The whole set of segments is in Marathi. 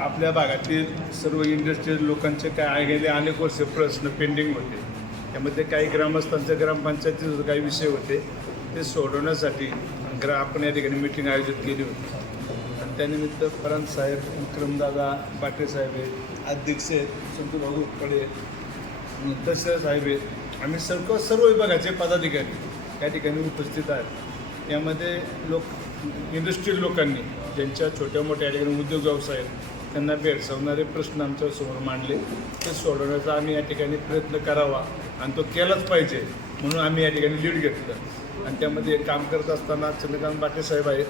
आपल्या भागातील सर्व इंडस्ट्रीयल लोकांचे काय आहे गेले अनेक वर्ष प्रश्न पेंडिंग होते. त्यामध्ये काही ग्रामस्थांचे ग्रामपंचायतीचे काही विषय होते. ते सोडवण्यासाठी ग्रा आपण या ठिकाणी मिटिंग आयोजित केली होती. आणि त्यानिमित्त परांत साहेब विक्रमदादा पाटील साहेब आहेत अध्यक्ष आहेत संतू भाऊ उत्पडे दसरा साहेब आहेत. आम्ही सर्व सर्व विभागाचे पदाधिकारी या ठिकाणी उपस्थित आहेत. यामध्ये लोक इंडस्ट्रीयल लोकांनी ज्यांच्या छोट्या मोठ्या ठिकाणी उद्योग व्यवसाय आहेत त्यांना भेडसावणारे प्रश्न आमच्यासमोर मांडले. ते सोडवण्याचा आम्ही या ठिकाणी प्रयत्न करावा आणि तो केलाच पाहिजे म्हणून आम्ही या ठिकाणी लीड घेतलं. आणि त्यामध्ये काम करत असताना चंद्रकांत बाटे साहेब आहेत.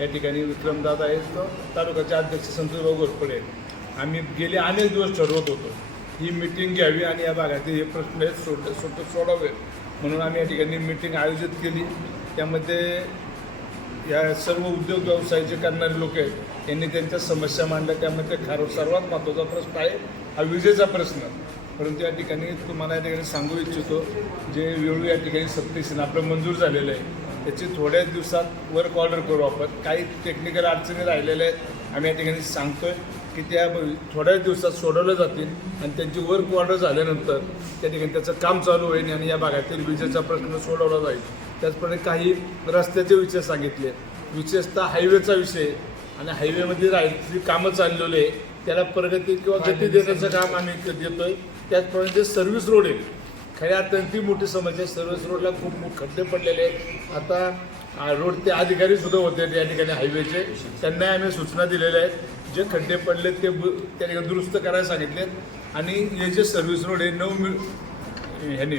या ठिकाणी विक्रमदादा आहेत. तो तालुक्याचे अध्यक्ष संतोषभाऊ घोरपडे आहेत. आम्ही गेले अनेक दिवस ठरवत होतो ही मिटिंग घ्यावी आणि या भागातील हे प्रश्न आहेत सोड सोड सोडावे म्हणून आम्ही या ठिकाणी मिटिंग आयोजित केली. त्यामध्ये या सर्व उद्योग व्यवसाय जे करणारे लोक आहेत यांनी त्यांच्या समस्या मांडल्या. त्यामध्ये खार सर्वात महत्त्वाचा प्रश्न आहे. हा विजेचा प्रश्न. परंतु या ठिकाणी तुम्हाला या ठिकाणी सांगू इच्छितो जे वेळू या ठिकाणी सप्टेशन आपलं मंजूर झालेलं आहे त्याची थोड्याच दिवसात वर्क ऑर्डर करू आपण. काही टेक्निकल अडचणी राहिलेल्या आहेत. आम्ही या ठिकाणी सांगतोय की त्या थोड्याच दिवसात सोडवल्या जातील आणि त्यांची वर्क ऑर्डर झाल्यानंतर त्या ठिकाणी त्याचं काम चालू होईल आणि या भागातील विजेचा प्रश्न सोडवला जाईल. त्याचप्रमाणे काही रस्त्याचे विषय सांगितले विशेषतः हायवेचा विषय आणि हायवेमध्ये राहिली कामं चाललेली आहे त्याला प्रगती किंवा गती देण्याचं काम आम्ही क- देतोय. त्याचप्रमाणे जे सर्व्हिस रोड आहे खऱ्या अर्थाने ती मोठी समस्या आहे. सर्व्हिस रोडला खूप मोठे खड्डे पडलेले आहेत. आता आ, रोडचे अधिकारी सुद्धा होते या ठिकाणी हायवेचे त्यांना आम्ही सूचना दिलेल्या आहेत. जे खड्डे पडले ते बु- त्या ठिकाणी दुरुस्त करायला सांगितलेत. आणि हे जे सर्व्हिस रोड आहे नऊ मि ह्याने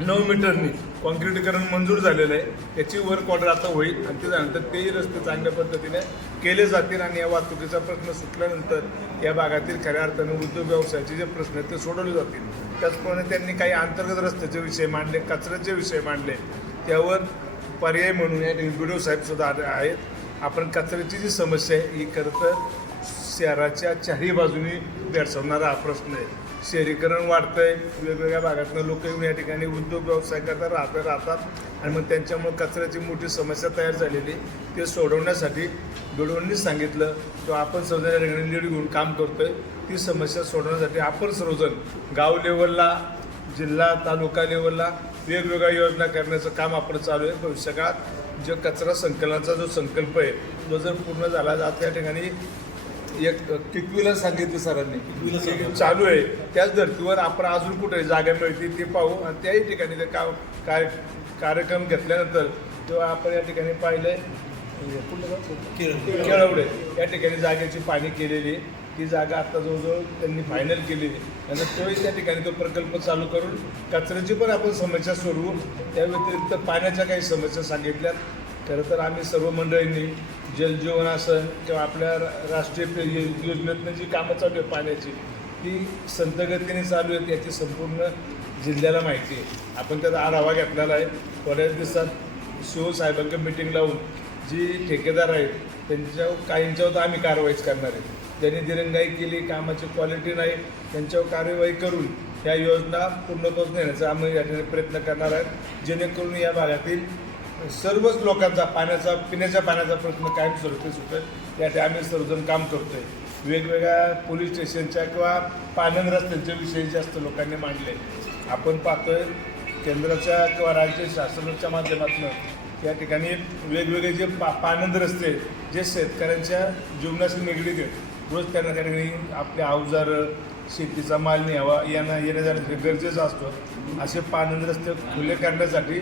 नऊ मीटरनी कॉन्क्रीटीकरण मंजूर झालेलं आहे. त्याची वर्क ऑर्डर आता होईल. आणि त्याच्यानंतर तेही रस्ते चांगल्या पद्धतीने केले जातील आणि या वाहतुकीचा प्रश्न सुटल्यानंतर या भागातील खऱ्या अर्थाने उद्योग व्यवसायाचे जे प्रश्न आहेत ते सोडवले जातील. त्याचप्रमाणे त्यांनी काही अंतर्गत रस्त्याचे विषय मांडले कचऱ्याचे विषय मांडले. त्यावर पर्याय म्हणून या बी साहेबसुद्धा आले आहेत. आपण कचऱ्याची जी समस्या आहे ही खरं तर शहराच्या चारही बाजूनी भेडसवणारा हा प्रश्न आहे. शहरीकरण वाढतंय वेगवेगळ्या भागातनं लोक येऊन या ठिकाणी उद्योग व्यवसाय करता राहत राहतात. आणि मग त्यांच्यामुळे कचऱ्याची मोठी समस्या तयार झालेली. ते सोडवण्यासाठी बिडवणींनी सांगितलं किंवा आपण सर्वजण या ठिकाणी लीड घेऊन काम करतोय. ती समस्या सोडवण्यासाठी आपण सर्वजण गाव लेवलला जिल्हा तालुका लेवलला वेगवेगळ्या योजना करण्याचं काम आपण चालू आहे. भविष्यकाळात जो कचरा संकलनाचा जो संकल्प आहे तो जर पूर्ण झाला जात या ठिकाणी एक किकवीला सांगितलं सरांनी की चालू आहे त्याच धर्तीवर आपण अजून कुठे जागा मिळतील ते पाहू. आणि त्याही ठिकाणी ते काम काय कार्यक्रम घेतल्यानंतर तेव्हा आपण या ठिकाणी पाहिलंय केळवडे. या ठिकाणी जागेची पाणी केलेली. ती जागा आता जवळजवळ त्यांनी फायनल केलेली. नंतर तोही त्या ठिकाणी तो प्रकल्प चालू करून कचऱ्याची पण आपण समस्या सोडवू. त्या व्यतिरिक्त पाण्याच्या काही समस्या सांगितल्यात. खरं तर आम्ही सर्व मंडळींनी जलजीवन असेल किंवा आपल्या रा- राष्ट्रीय योजनेतनं जी कामं चालू आहेत पाण्याची ती संतगतीने चालू आहेत याची संपूर्ण जिल्ह्याला माहिती आहे. आपण त्याचा आढावा घेतलेला आहे. बऱ्याच दिवसात शिवसाहेबांच्या मिटिंग लावून जी ठेकेदार आहेत त्यांच्यावर काहींच्यावर आम्ही कारवाईच करणार आहे. त्यांनी दिरंगाई केली कामाची क्वालिटी नाही त्यांच्यावर कार्यवाही करून या योजना पूर्णत्वास नेण्याचा आम्ही या ठिकाणी प्रयत्न करणार आहेत. जेणेकरून या भागातील सर्वच लोकांचा पाण्याचा पिण्याच्या पाण्याचा प्रश्न कायमस्वरूपी सुटेल त्यासाठी आम्ही सर्वजण काम करतोय. वेगवेगळ्या पोलीस स्टेशनच्या किंवा पानंद रस्त्यांच्या विषयी जास्त लोकांनी मांडले. आपण पाहतोय केंद्राच्या किंवा राज्य शासनाच्या माध्यमातून या ठिकाणी वेगवेगळे जे पा पानंद रस्ते जे शेतकऱ्यांच्या जीवनाशी निगडीत आहेत रोज त्यांना त्या ठिकाणी आपले अवजार शेतीचा माल न्यावा येणं येण्या जाण्यासाठी गरजेचं असतो. असे पानंद रस्ते खुले करण्यासाठी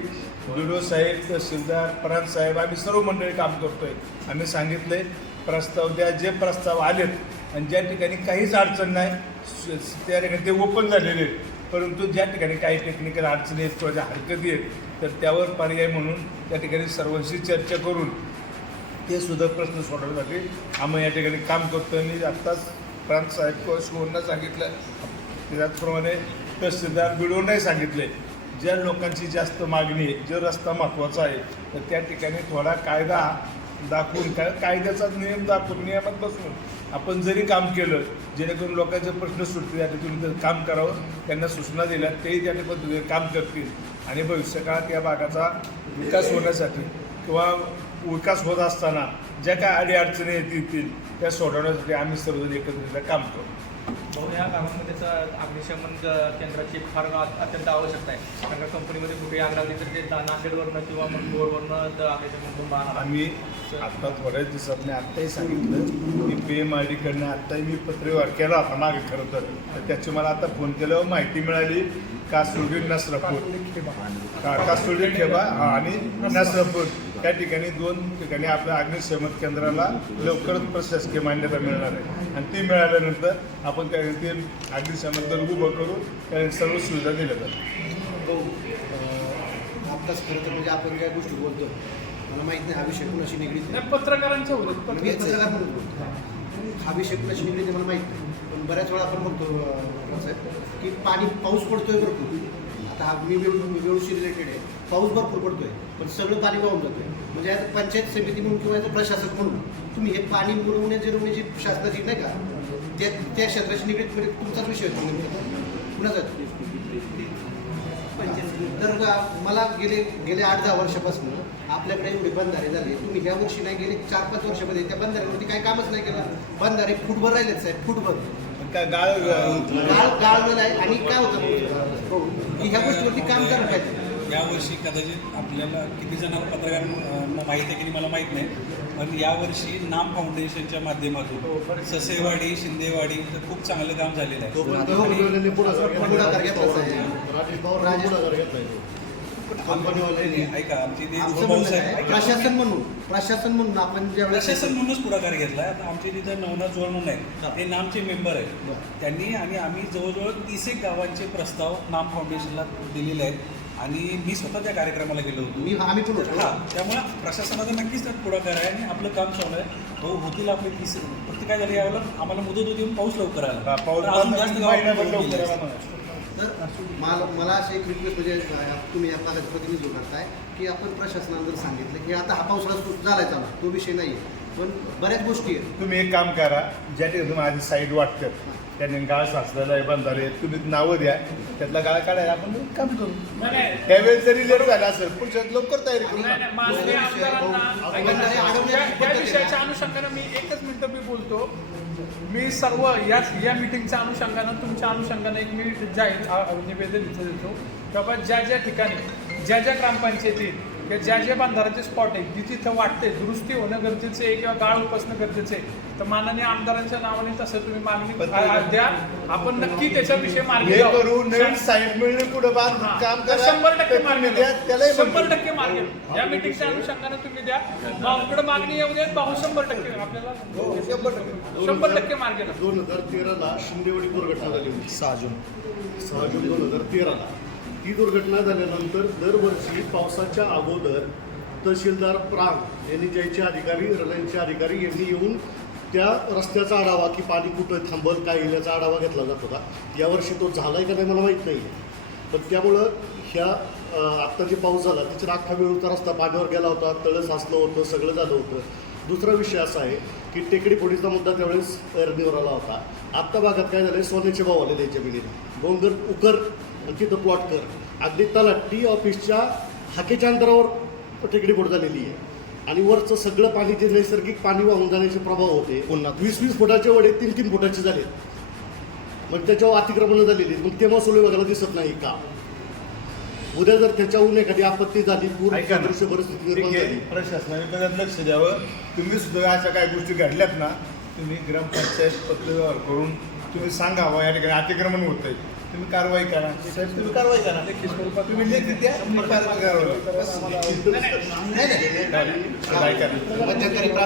बी साहेब तहसीलदार प्रांत साहेब आम्ही सर्व मंडळी काम करतोय. आम्ही सांगितलंय प्रस्ताव द्या जे प्रस्ताव आलेत आणि ज्या ठिकाणी काहीच अडचण नाही त्या ठिकाणी ते ओपन झालेले आहेत. परंतु ज्या ठिकाणी काही टेक्निकल अडचणी आहेत किंवा ज्या हरकती आहेत तर त्यावर पर्याय म्हणून त्या ठिकाणी सर्वांशी चर्चा करून ते सुद्धा प्रश्न सोडवण्यासाठी आम्ही या ठिकाणी काम करतोय. मी आत्ताच प्रांत साहेब किंवा शिवण्णा सांगितलं. त्याचप्रमाणे तहसीलदार बिडवूनही सांगितले ज्या लोकांची जास्त मागणी आहे जो रस्ता महत्त्वाचा आहे तर त्या ठिकाणी थोडा कायदा दाखवून काय कायद्याचा नियम दाखवून नियमात बसून आपण जरी काम केलं जेणेकरून लोकांचे प्रश्न सुटतील आणि तुम्ही जर काम करावं त्यांना सूचना दिल्या तेही त्याने पद्धतीने काम करतील. आणि भविष्यकाळात या भागाचा विकास होण्यासाठी किंवा विकास होत असताना ज्या काय अडीअडचणी येतील त्या सोडवण्यासाठी आम्ही सर्वजण एकत्रित काम करू भाऊ या कामामध्ये तर अग्निशमन क- केंद्राची फार अत्यंत आवश्यकता आहे. कारण का कंपनीमध्ये कुठे आग लागली तर ते ना- नांदेडवरनं किंवा मग बोरवरनं तर अग्निशमन बंब आणा आम्ही आत्ता थोड्याच दिवसात मी आत्ताही सांगितलं की पी एम आय डीकडनं आत्ताही मी पत्रव्यवहार केला होता मागे खरं तर त्याची मला आता फोन केल्यावर माहिती मिळाली. कासुर्डी नसरापूर. का कासुर्डी ठेवा आणि नसरापूर. त्या ठिकाणी दोन ठिकाणी आपल्या अग्निशमन केंद्राला लवकरच प्रशासकीय मान्यता मिळणार आहे. आणि ती मिळाल्यानंतर आपण त्या ते अग्निशमन दल उभं करू त्या सर्व सुविधा दिल्या जातात. आत्ताच खरं तर म्हणजे आपण ज्या गोष्टी बोलतो मला माहीत नाही हा विषय कुणाशी निगडीत पत्रकारांच्या पत्रकार हा विषय कुणाशी निगडीत आहे मला माहीत नाही. बऱ्याच वेळा आपण बघतो साहेब की पाणी पाऊस पडतोय भरपूर. आता हा मी वेळ वेळूशी रिलेटेड आहे. पाऊस भरपूर पडतोय पण सगळं पाणी वाहून जातोय. म्हणजे आता पंचायत समिती म्हणून किंवा प्रशासक म्हणून तुम्ही हे पाणी पुरवण्या जिरवण्याची शासनाची नाही का त्या त्या क्षेत्राशी निगडीत म्हणजे तुमचाच विषय होतो. कुणाचा तर मला गेले गेले आठ दहा वर्षापासून आपल्याकडे एवढे बंधारे झाले. तुम्ही ह्या वर्षी नाही गेले चार पाच वर्षामध्ये त्या बंधाऱ्यावरती काही कामच नाही केलं. बंधारे फुटभर राहिलेत साहेब फुटभर. गाळ गाळलेलं आहे आणि काय होतं हो, ह्या गोष्टीवरती काम करायला पाहिजे. यावर्षी कदाचित आपल्याला किती जणांना पत्रकारांना माहीत आहे की नाही मला माहीत नाही. पण यावर्षी नाम फाउंडेशनच्या माध्यमातून ससेवाडी शिंदेवाडी तर खूप चांगलं काम झालेलं आहे. कंपनीवाल्यांनी ऐका आमची ते आमचं भाऊ म्हणणं साहेब आहे, ऐका. प्रशासन म्हणून प्रशासन म्हणून आपण ज्या प्रशासन म्हणूनच पुढाकार घेतला. आता आमचे तिथं नवनाथ जोड म्हणून आहेत ते नामचे मेंबर आहेत. त्यांनी आणि आम्ही जवळजवळ तीस एक गावांचे प्रस्ताव नाम फाउंडेशनला दिलेले आहेत. आणि मी स्वतः त्या कार्यक्रमाला गेलो होतो. मी आम्ही पण होतो. हा त्यामुळे प्रशासनाचा नक्कीच त्यात पुढाकार आहे आणि आपलं काम चालू आहे. हो होतील आपले तीस फक्त काय झालं यावेळेला आम्हाला मुदत होती पाऊस लवकर आला. पाऊस तर अजून जास्त तर मला मला अशी एक रिक्वेस्ट म्हणजे तुम्ही या भागाचं प्रतिनिधित्व करताय की आपण प्रशासनाला जर सांगितलं की आता हा पावसाळा झालाय चालू तो विषय नाही पण बऱ्याच गोष्टी आहेत. तुम्ही एक काम करा ज्या ठिकाणी तुम्हाला आधी साईड वाटतात त्यांनी गाळ साचलेला आहे बंधारे तुम्ही नावं द्या त्यातला गाळ काढायला आपण काम करू. त्यावेळेस जरी लेट झाला असेल पुढच्या लवकर तयारी करू. हे अडवण्याची त्या-. विषयाच्या अनुषंगानं मी एकच मिनिटं मी बोलतो. मी सर्व या या मिटिंगच्या अनुषंगानं तुमच्या अनुषंगानं एक मी जाहीर निवेदन इथं देतो. बाबा ज्या ज्या ठिकाणी ज्या ज्या ग्रामपंचायतीत किंवा ज्या ज्या बांधाराचे स्पॉट आहेत जिथे इथं वाटते दुरुस्ती होणं गरजेचं आहे किंवा गाळ उपसणं गरजेचं आहे तर माननीय आमदारांच्या नावाने तसं तुम्ही मागणी द्या. आपण नक्की त्याच्याविषयी मार्गी हे. करू नवीन साईड मिळणे पुढे बाद हा. काम करा. शंभर टक्के मार्ग द्या शंभर. टक्के मार्ग या मिटिंगच्या अनुषंगाने तुम्ही द्या. भाऊकडे मागणी येऊ देत. भाऊ शंभर टक्के. आपल्याला शंभर टक्के. शंभर टक्के मार्ग. दोन हजार तेराला शिंदेवाडी दुर्घटना झाली होती. सहा जून. सहा जून दोन हजार तेराला. ती दुर्घटना झाल्यानंतर दरवर्षी पावसाच्या अगोदर तहसीलदार प्रांग यांनी ज्याचे अधिकारी रिलायन्सचे अधिकारी यांनी येऊन त्या रस्त्याचा आढावा की पाणी कुठं थांबल काय येईल याचा आढावा घेतला जात होता. यावर्षी तो झाला आहे का नाही मला माहीत नाही पण त्यामुळं ह्या आत्ता जे पाऊस झाला त्याच्यात अख्खा वेळूचा रस्ता पाण्यावर गेला होता तळं साचलं होतं सगळं झालं होतं. दुसरा विषय असा आहे की टेकडी फोडीचा मुद्दा त्यावेळेस ऐरणीवर आला होता. आत्ता भागात काय झालं सोन्याचे भाव आले त्याच्या जमिनीत. डोंगर उकर आणि तिथं प्लॉट कर. अगदी तलाठी ऑफिसच्या हाकेच्या अंतरावर टेकडी फोड झालेली आहे. आणि वरचं सगळं पाणी जे नैसर्गिक पाणी वाहून जाण्याचे प्रभाव होते पुन्हा. वीस वीस फुटाचे वडे तीन तीन फुटाचे झाले. मग त्याच्यावर अतिक्रमणं झालेली. मग ते महसूल विभागाला दिसत नाही का? उद्या जर त्याच्याहून एखादी आपत्ती झाली. सदृश्य परिस्थिती निर्माण झाली. प्रशासनाने लक्ष द्यावं. तुम्ही सुद्धा अशा काही गोष्टी घडल्यात ना तुम्ही ग्रामपंचायत पत्रव्यवहार करून तुम्ही सांगावं. या ठिकाणी अतिक्रमण होत आहे तुम्ही कारवाई करा. साहेब तुम्ही कारवाई करा. तुम्ही लेखी द्या तुम्ही कारवाई करा.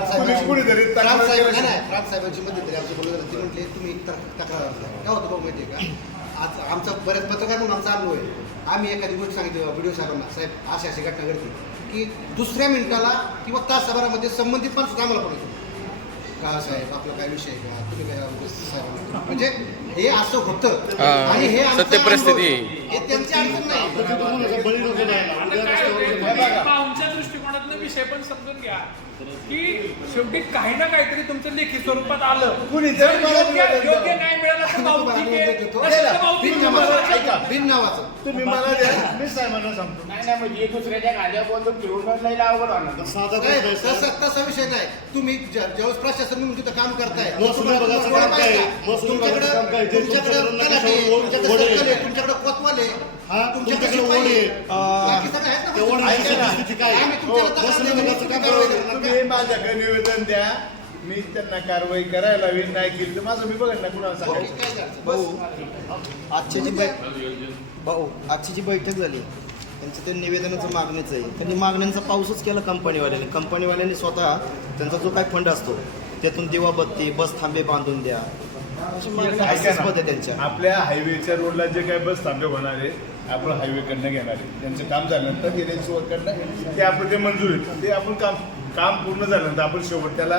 साहेब कुणीतरी साहेब. नाही, साहेबांची मध्यंतरी आमचं बोलणं झालं ते म्हटले तुम्ही तक- तक्रार. काय होतं बघ माहिती आहे का? आज आमचा बऱ्याच पत्रकार म्हणून आमचा अनुभव आहे. आम्ही एखादी गोष्ट सांगितली व्हिडिओ साहेबांना. साहेब अशी अशी घटना घडते की दुसऱ्या मिनिटाला किंवा तासाभरामध्ये संबंधित माणूस आम्हाला पण येतो का साहेब आपला काय विषय आहे का? तुम्ही काय साहेबांना म्हणजे हे असं होतं आणि हे आमचा सत्य परिस्थिती अनुभव. हे त्यांची अडचण नाही दृष्टिकोनातनं विषय पण समजून घ्या की शेवटी काही ना काहीतरी तुमचं लेखी स्वरूपात आलं कुणीतरी जर योग्य मिळालं. योग्य न्याय मिळाला भाऊ ठीक आहे. भाऊ ठीक आहे. बिन नावाचं तुम्ही मला द्या मी साहेबांना सांगतो नाही नाही म्हणजे दुसऱ्याच्या गाड्या बोलून फिरून लई अवघड होणार साधा नाही, प्रश्न आहे, तसा विषय नाही तुम्ही ज्या- ज्यावेळेस प्रशासन म्हणून तिथं काम करताय महसूल तुम्हाला- विभागाचं तुम्हाला काम काय आहे? माहिती आहे. महसूल तुमच्याकडे विभागाचं काम काय आहे? ते तुमच्याकडे तुमच्याकडे तलाठी आहे, नकाशावर तुमच्याकडे ओढ आहे. सर्कल आहे, तुमच्याकडे कोतवाल आहे हा, तुमच्याकडे तुमच्याकडे शिपाई ओढ आहे. आहे. बाकी सगळं आहेत ना त्या ओढीची ऐका ना. स्थिती काय आहे? आम्ही तुमच्याला हो, तक्रार महसूल देतो, विभागाचं तुम्ही काम कारवाई बरोबर करा. तुम्ही माझ्याकडे निवेदन द्या मी त्यांना कारवाई करायला हवी नाही केली तर माझं मी बघत ना कुणाला सांगायचं. काय? भाऊ आजची जी बै भाऊ आजची जी बैठक झाली त्यांचं ते निवेदनाचं मागणीचं आहे. त्यांनी मागण्यांचा पाऊसच केला कंपनीवाल्याने. कंपनीवाल्यांनी स्वतः त्यांचा जो काय फंड असतो त्यातून दिवाबत्ती बस थांबे बांधून द्या. अशी मागणी त्यांच्या. आपल्या हायवेच्या रोडला जे काही बस थांबे होणार आहे आपण हायवेकडनं घेणार आहे. त्यांचं काम झाल्यानंतर गेल्या कडनं ते आपण ते मंजूर आहे. ते आपण काम काम पूर्ण झाल्यानंतर आपण शेवट त्याला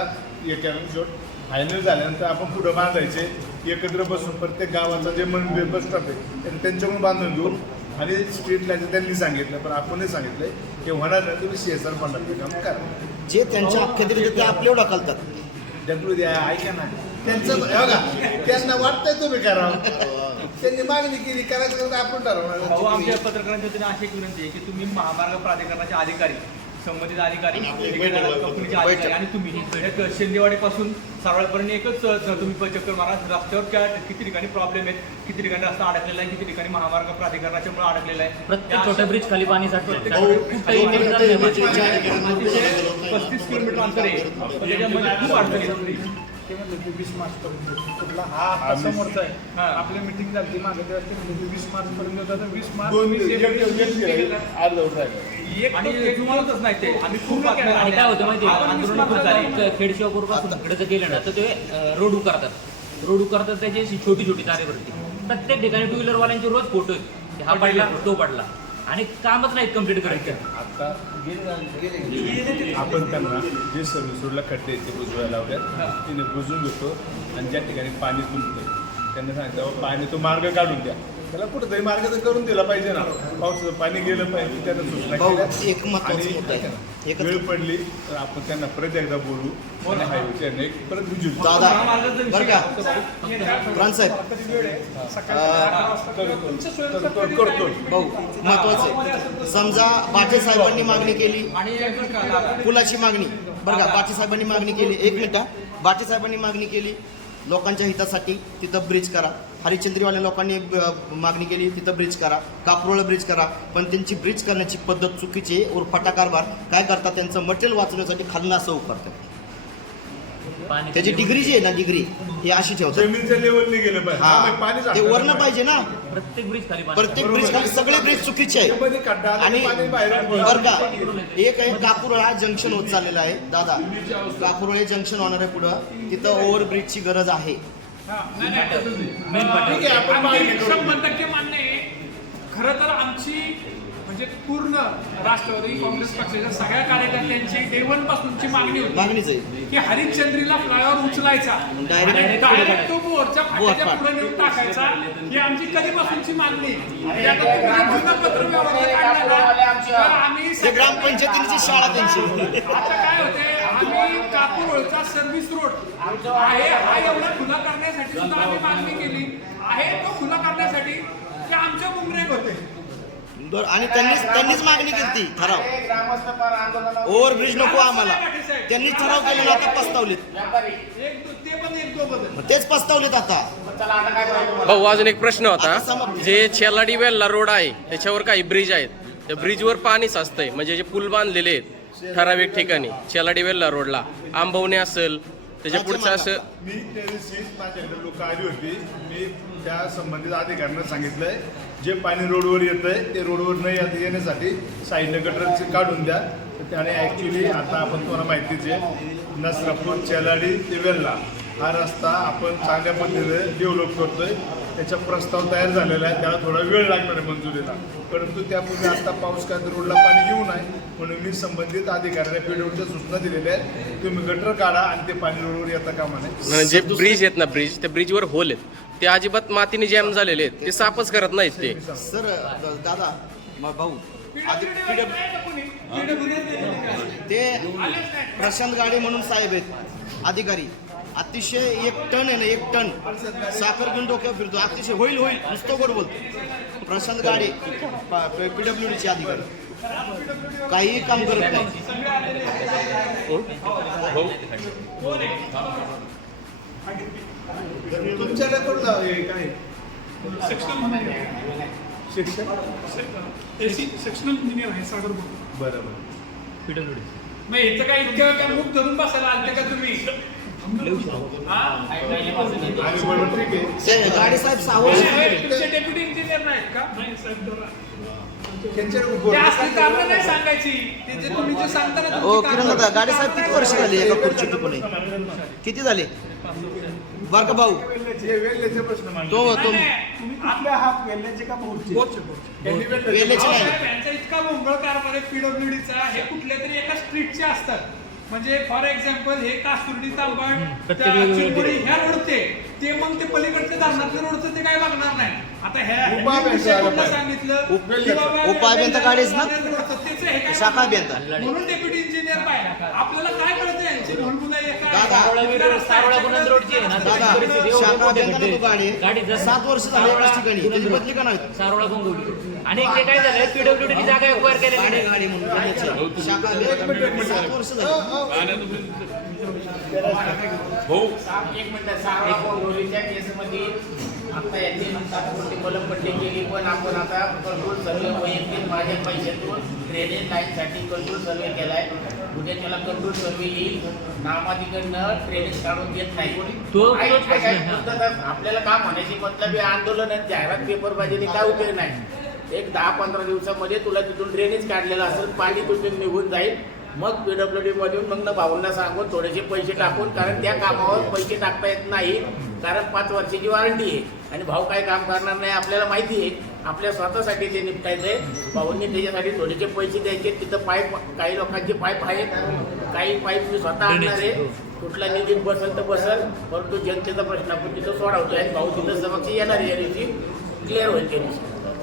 एक शेवट फायनल झाल्यानंतर आपण पुढं बांधायचे एकत्र बसून प्रत्येक गावाचा जे मन बस स्टॉप आहे त्यांनी त्यांच्याकडून बांधून घेऊ. आणि स्ट्रीट लाइट त्यांनी सांगितलं पण आपणही सांगितलंय की होणार नाही तुम्ही सी एस आर फंडाचं काम करा. जे त्यांच्या अख्यात ते आपल्यावर ढकलतात. ढकलू द्या ऐका ना. त्यांचं हे बघा त्यांना वाटतंय तुम्ही करावं त्यांनी मागणी केली करायचं तर आपण ठरवणार. आमच्या पत्रकारांच्या वतीने अशी एक विनंती आहे की तुम्ही महामार्ग प्राधिकरणाचे अधिकारी संबंधित अधिकारी कंपनीचे अधिकारी आणि तुम्ही. एक शिंदेवाडीपासून सारवळपर्यंत एकच तुम्ही चक्कर मारा. रस्त्यावर क्या किती ठिकाणी प्रॉब्लेम आहेत? किती ठिकाणी रस्ता अडकलेला आहे? किती ठिकाणी महामार्ग प्राधिकरणाच्या मुळे अडकलेला आहे? प्रत्येक छोट्या ब्रिज खाली पाणी पस्तीस किलोमीटर अंतर आहे. त्याच्यामध्ये खूप अडचणी वीस मार्च पर्यंत कुठला हा आता आम्ही- समोरचा आहे. हा. आपली मिटिंग झाली मागे वीस मार्च पर्यंत तर वीस मार्च दोन वीस एक- एक- एप्रिल एक- एक- केलेला. अर्ध होत राहिलं. एक आणि तो- एक जुमानतच नाही ते. आम्ही खूप बातम्या आणि काय होतं माहिती आंदोलन खूप झाली खेड शिवापूरपासून इकडे जर गेलं ना तर ते अं, रोड उकारतात. रोड उकारतात त्याची अशी छोटी छोटी तारेवरती. प्रत्येक ठिकाणी टू व्हीलरवाल्यांचे रोज फोटो आहेत. की हा पडला. तो पडला. आणि कामच नाहीत कंप्लीट करायचं आता आपण त्यांना जे सर्व्हिस रोडला खड्डे ते बुजवायला लावल्यात. तिने बुजून घेतो आणि ज्या ठिकाणी पाणी तुंबतं त्यांना सांगितलं "बाबा, पाणी तो मार्ग काढून द्या. त्याला कुठेतरी मार्ग तर करून दिला पाहिजे ना. पावसाचं पाणी गेलं पाहिजे त्यांना सूचना भाऊ. एक महत्त्वाचा आणि मुद्दा आहे. एकच- वेळ पडली तर आपण त्यांना परत एकदा बोलू आणि परत दादा बरं का? करतो. करतो भाऊ महत्वाचं आहे. समजा बाटे साहेबांनी मागणी केली. आणि एक का- पुलाची मागणी. बरं का? बाटे साहेबांनी मागणी केली. एक मिनिट हा. बाटे साहेबांनी मागणी केली. लोकांच्या हितासाठी तिथं ब्रिज करा. हरिचंद्रीवाल्या लोकांनी मागणी केली तिथं ब्रिज करा. कापरोळा ब्रिज करा. पण त्यांची ब्रिज करण्याची पद्धत चुकीची आहे. उरफाटा कारभार काय करतात? त्यांचं मटेरियल वाचवण्यासाठी खालनं असं उकारतात पाणी त्याची डिग्री जी आहे ना डिग्री ही अशी ठेवतात. जमिनीच्या लेवलने गेलं पाहिजे. हा, मग पाणी हा ते वरनं पाहिजे. ना. प्रत्येक ब्रिज प्रत्येक ब्रिज खाली सगळे ब्रिज चुकीचे आहे आणि की पाणी बाहेर बरं का एक आहे कापुरळा जंक्शन होत चाललेलं आहे. दादा कापुरळे जंक्शन होणार आहे पुढं. तिथं ओव्हरब्रिजची गरज आहे. मान्य आहे. खरं तर आमची म्हणजे पूर्ण राष्ट्रवादी काँग्रेस पक्षाच्या सगळ्या कार्यकर्त्यांची डे वन पासूनची मागणी होती की हरिश्चंद्रीला फ्लायओव्हर उचलायचा. डायरेक्ट तो मोर्चा फाट्याच्या बोर पुढे नेऊन टाकायचा ही आमची कधीपासूनची मागणी पत्र व्यवहार आम्ही ग्रामपंचायतीची शाळा त्यांची. आता काय होते आम्ही कापूरचा सर्व्हिस रोड आहे हा एवढा करण्यासाठी सुद्धा आम्ही मागणी केली. आहे तो खुला करण्यासाठी ते आमच्या मुंगरेक होते. बरं आणि त्यांनीच त्यांनीच मागणी केली ठराव. ग्रामस्थ फार आंदोलन ओव्हरब्रिज नको आम्हाला. त्यांनी ठराव केला ना आता पस्तावलेत. व्यापारी एक दो- ते पण एक दो बदल मग तेच पस्तावलेत आता. चला आता काय करायचं भाऊ अजून एक प्रश्न आता होता समाप्त. जे छेलाडी वेल्ला रोड आहे त्याच्यावर काही ब्रिज आहेत. त्या ब्रिजवर पाणी साचतंय. म्हणजे जे पूल बांधलेले आहेत ठराविक ठिकाणी छेलाडी वेल्ला रोडला. आंबवणे असेल त्याच्या पुढचं असं मी त्या दिवशी माझ्याकडे लोक आली होती. मी त्या संबंधित अधिकाऱ्यांना सांगितलंय जे पाणी रोडवर येतंय ते रोडवर न येत- येण्यासाठी साईडने गटरचे काढून द्या. तर त्याने ॲक्च्युली आता आपण तुम्हाला माहितीच आहे नसरापूर चेलाडी ते वेल्ला. हा रस्ता आपण चांगल्या पद्धतीने डेव्हलप करतोय. त्याचा प्रस्ताव तयार झालेला आहे. त्याला थोडा वेळ लागणार आहे मंजुरीला. परंतु त्यापूर्वी आता पाऊस काय रोडला पाणी येऊ नये म्हणून मी संबंधित अधिकाऱ्यांना पीडब्ल्यूच्या सूचना दिलेल्या आहेत. तुम्ही गटर काढा आणि ते पाणी रोडवर येता कामा नये. म्हणजे जे ब्रिज आहेत ना ब्रिज त्या ब्रिजवर होल आहेत. ते अजिबात मातीने जॅम झालेले आहेत. ते साफच करत नाहीत ते. सर दादा म- भाऊ आधी ते प्रशांत गाडे म्हणून साहेब आहेत. अधिकारी. अतिशय एक टन आहे ना एक टन. साखर घेऊन डोक्यावर फिरतो. अतिशय होईल होईल. नुसतं गोड बोलतो. प्रशांत गाडे पीडब्ल्यू डीचे अधिकारी. काहीही काम करत नाही. तुमच्याकडे कोण काय? शिक्षण सेक्शनल इंजिनियर आहे सागर बरोबर मग इथं काय इतकं काय मुख धरून बसायला आलते का तुम्ही? गाडे साहेब डेप्युटी इंजिनियर नाहीत का नाही सांगायची जे तुम्ही जे सांगता ना किरण दादा गाडे साहेब किती वर्ष झाली? एका खुर्ची टिपून किती झाले बर का? भाऊ. तो तो नाही, नाही, तुम्ही आपल्या हात वेल्ल्याचे का वेल्ल्याचे- नाही साहेब, यांचा इतका भोंगळ कारभार आहे पीडब्ल्यूडीचा. हे कुठल्या तरी एका स्ट्रीटचे असतात. म्हणजे फॉर एक्झाम्पल हे कासुर्डी वेगवेगळे चिंबोरी ह्या रोडचे ते मग ते पलीकडचे धरणातले रोडचं ते काय बघणार नाही. आता ह्या. सांगितलं ना? हे शाखा. म्हणून डेप्युटी इंजिनियर पाहिजे आपल्याला काय कळतं यांची भुलभुला सात वर्ष झाली ठिकाणी बदली का नाही सारोळा गंगोली आणि इकडे काय झालंय पीडब्ल्यूडी जागा एक्वायर केलेली आहे. झाली. एक मिनिट सारा बोरीच्या केसमध्ये आता यांनी तात्पुरती मलमपट्टी केली पण आपण आता कंट्रोल सर्वे वैयक्तिक माझ्या पैशातून ड्रेनेज लाईनसाठी कंट्रोल सर्वे केलाय. उद्या त्याला कंट्रोल सर्वे येईल. नामाधिकडनं ड्रेनेज काढून देत नाही. तो- आहे, हा. मुद्दा आपल्याला काम होण्याची मतलब हे आंदोलन आणि जाहिरात पेपरबाजीने काय उपयोग नाही? एक दहा पंधरा दिवसामध्ये तुला तिथून ड्रेनेज काढलेलं असेल पाणी तिथून निघून जाईल. मग पीडब्ल्यू डी मधून मग भाऊंना सांगून थोडेसे पैसे टाकून कारण त्या कामावर पैसे टाकता येत नाही कारण पाच वर्षाची वॉरंटी आहे. आणि भाऊ काय काम करणार नाही आपल्याला माहिती आहे. आपल्या स्वतःसाठी ते निपटायचंय. भाऊंनी त्याच्यासाठी थोडेसे पैसे द्यायचे. तिथं पाईप काही लोकांचे पाईप आहेत. काही पाईप मी स्वतः आणणार आहे. कुठला निधीत बसल तर बसल. परंतु जनतेचा प्रश्न आपण तिथं सोडवतोय. आणि भाऊ तिथं समक्ष येणार या दिवशी. क्लिअर होईल त्या दिवशी